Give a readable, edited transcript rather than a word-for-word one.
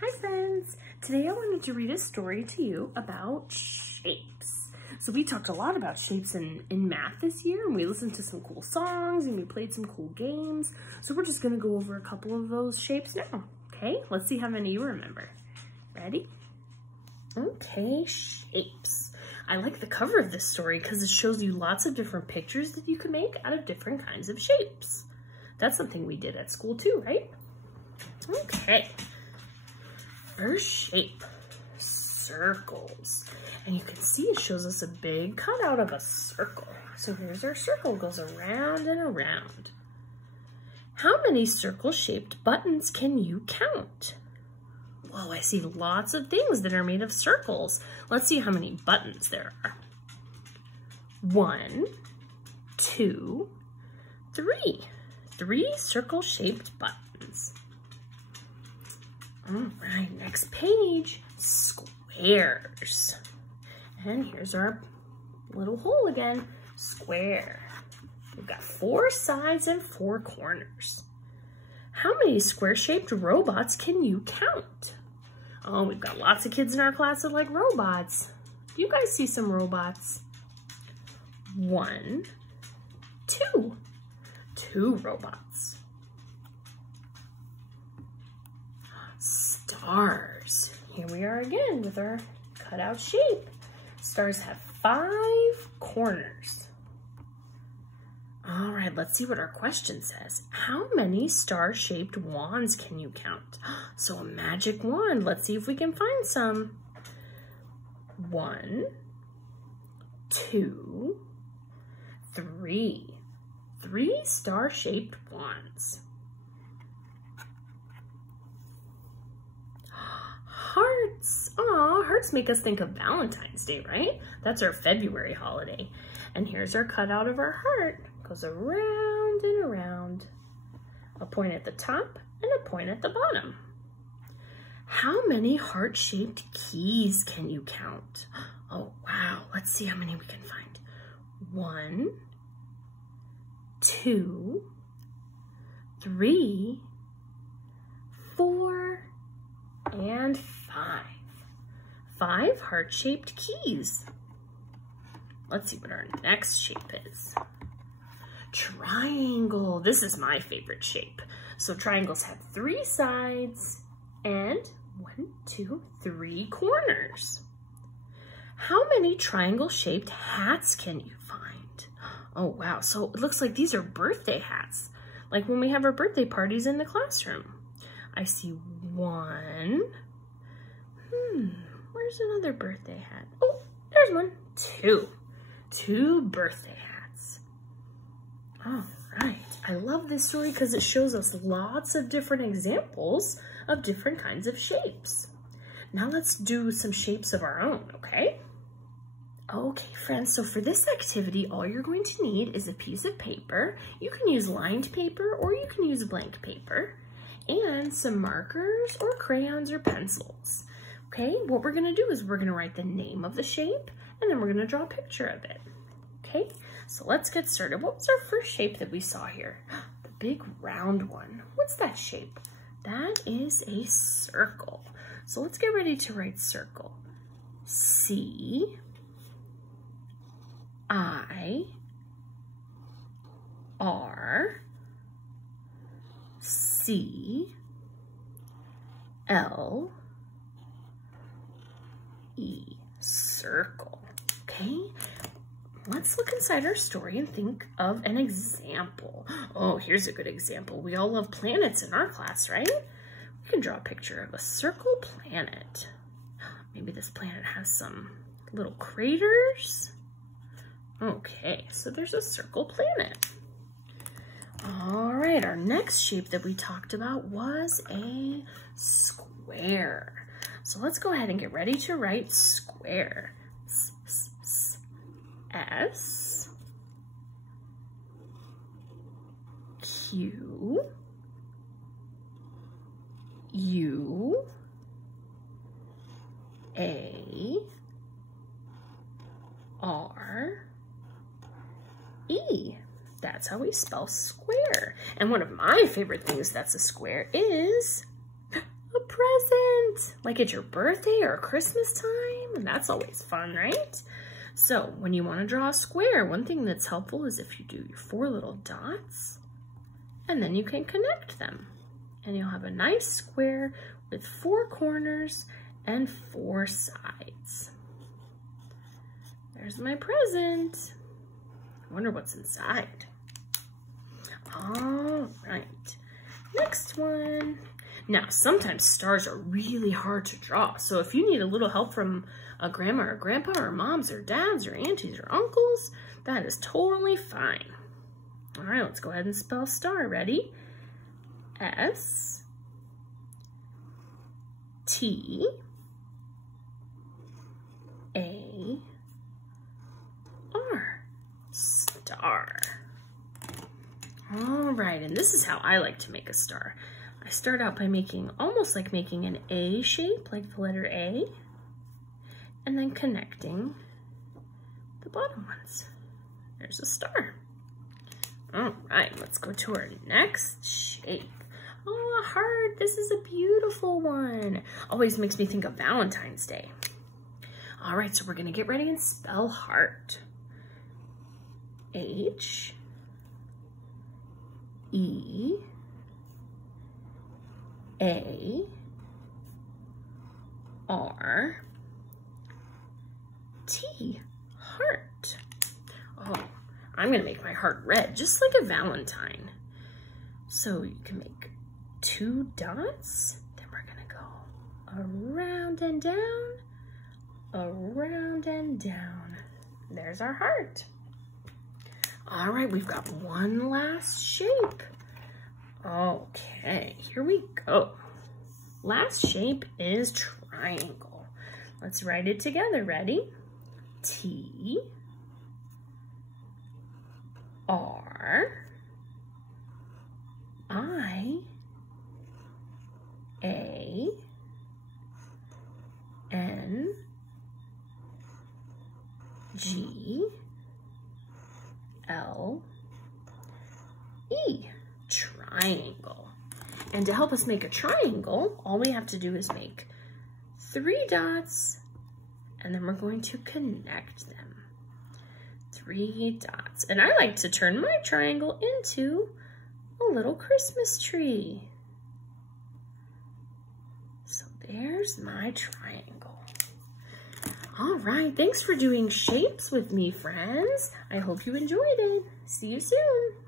Hi friends! Today I wanted to read a story to you about shapes. So we talked a lot about shapes in math this year, and we listened to some cool songs and we played some cool games. So we're just gonna go over a couple of those shapes now, okay? Let's see how many you remember. Ready? Okay, shapes. I like the cover of this story because it shows you lots of different pictures that you can make out of different kinds of shapes. That's something we did at school too, right? Okay. First shape, circles. And you can see it shows us a big cutout of a circle. So here's our circle, goes around and around. How many circle-shaped buttons can you count? Whoa, I see lots of things that are made of circles. Let's see how many buttons there are. 1, 2, 3. 3 circle-shaped buttons. All right, next page, squares. And here's our little hole again, square. We've got 4 sides and 4 corners. How many square-shaped robots can you count? Oh, we've got lots of kids in our class that like robots. Do you guys see some robots? 1, 2. 2 robots. Stars. Here we are again with our cutout shape. Stars have 5 corners. All right, let's see what our question says. How many star-shaped wands can you count? So a magic wand. Let's see if we can find some. 1, 2, 3. 3 star-shaped wands. Hearts. Aw, hearts make us think of Valentine's Day, right? That's our February holiday. And here's our cutout of our heart. Goes around and around. A point at the top and a point at the bottom. How many heart-shaped keys can you count? Oh, wow. Let's see how many we can find. 1, 2, 3, 4, and 5. 5 heart-shaped keys. Let's see what our next shape is. Triangle. This is my favorite shape. So triangles have 3 sides and 1, 2, 3 corners. How many triangle-shaped hats can you find? Oh, wow. So it looks like these are birthday hats, like when we have our birthday parties in the classroom. I see 1. Where's another birthday hat? Oh, there's one. 2. 2 birthday hats. All right. I love this story because it shows us lots of different examples of different kinds of shapes. Now let's do some shapes of our own, okay? Okay, friends, so for this activity, all you're going to need is a piece of paper. You can use lined paper or you can use blank paper, and some markers or crayons or pencils. Okay, what we're gonna do is we're gonna write the name of the shape and then we're gonna draw a picture of it. Okay, so let's get started. What was our first shape that we saw here? The big round one. What's that shape? That is a circle. So let's get ready to write circle. C, I, R, C, L, E, circle. Okay, let's look inside our story and think of an example. Oh, here's a good example. We all love planets in our class, right? We can draw a picture of a circle planet. Maybe this planet has some little craters. Okay, so there's a circle planet. All right, our next shape that we talked about was a square. So let's go ahead and get ready to write square. S, Q, U, A, R, E. That's how we spell square. And one of my favorite things that's a square is a present. like at your birthday or Christmas time. And that's always fun, right? So when you want to draw a square, one thing that's helpful is if you do your 4 little dots, and then you can connect them. And you'll have a nice square with 4 corners and 4 sides. There's my present. I wonder what's inside. All right, next one. Now, sometimes stars are really hard to draw. So if you need a little help from a grandma or grandpa or moms or dads or aunties or uncles, that is totally fine. All right, let's go ahead and spell star. Ready? S T A R. Star. All right, and this is how I like to make a star. I start out by making, almost like making an A shape, like the letter A, and then connecting the bottom ones. There's a star. All right, let's go to our next shape. Oh, a heart. This is a beautiful one. Always makes me think of Valentine's Day. All right, so we're gonna get ready and spell heart. H E A R T. Heart. Oh, I'm gonna make my heart red, just like a Valentine. So you can make 2 dots, then we're gonna go around and down, around and down. There's our heart. All right, we've got one last shape. Okay, here we go. Last shape is triangle. Let's write it together. Ready? T R I A N G L E. Triangle. And to help us make a triangle, all we have to do is make 3 dots, and then we're going to connect them. 3 dots. And I like to turn my triangle into a little Christmas tree. So there's my triangle. All right, thanks for doing shapes with me, friends. I hope you enjoyed it. See you soon.